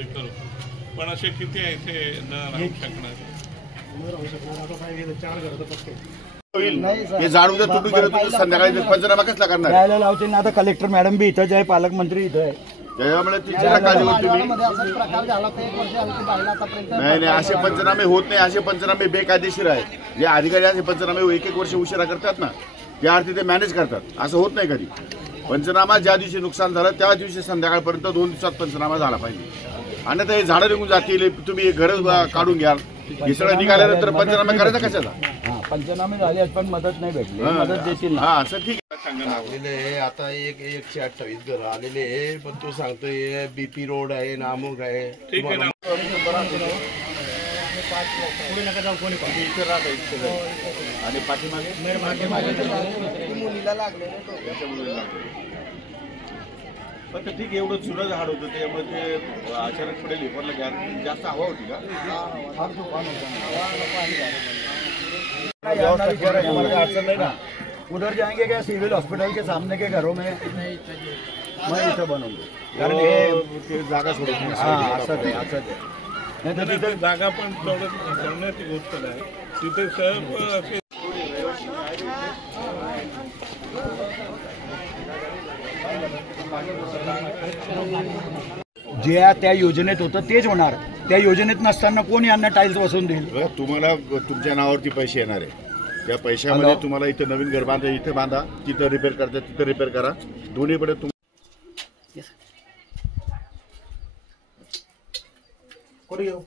ते करू, पण असे किती आहे ते न राहू शकणार? हे झाड उद्या तुटून गेलं तर संध्याकाळी पंचनामा कसला करणार? यायला लावते ना. आता कलेक्टर मॅडम बी इथंच आहे, पालकमंत्री इथं आहे. त्याच्यामुळे नाही असे पंचनामे होत नाही. असे पंचनामे बेकायदेशीर आहे. जे अधिकारी असे पंचनामे एक वर्ष उशिरा करतात ना, त्या अर्थी ते मॅनेज करतात. असं होत नाही कधी. पंचनामा ज्या दिवशी नुकसान झालं त्या दिवशी संध्याकाळपर्यंत 2 दिवसात पंचनामा झाला पाहिजे. अन्यथा हे झाडं निघून जातील, तुम्ही घर काढून घ्याल. हे सगळं निघाल्यानंतर पंचनामा करायचा कशाला? पंचनामे झाले पण मदत नाही भेटली. मदत देतील ना. असं ठीक आहे. आता 128 घर आलेले आहे, पण तू सांगतोय बीपी रोड आहे, नामुक आहे. ठीक आहे ना. पुढे नका जाऊ, कोणी आणि पाठीमागे मुलीला लागले पण ठीक आहे. एवढं जुनं झाड होतं त्यामुळे ते अचानकपणे लेपरला जास्त हवा होती का? अड़चन नहीं ना. उधर जाएंगे क्या सिविल हॉस्पिटल के सामने के घरों में मैं इथं बनवतो. कारण हे जागा सोडत नाही. असं आहे. नाही तर तिथे जागा पण सोडण्याची गोष्ट आहे. तिथे सर्व असे जे त्या योजनेत होतं तेच होणार. त्या योजनेत नसताना कोण यांना टाईल्स बसवून देईल? तुम्हाला तुमच्या नावावरती पैसे येणार आहे. त्या पैशामध्ये तुम्हाला इथं नवीन घर बांधा, इथे बांधा, तिथं रिपेअर करता तिथं रिपेअर करा. दोन्हीकडे कोणी घेऊ?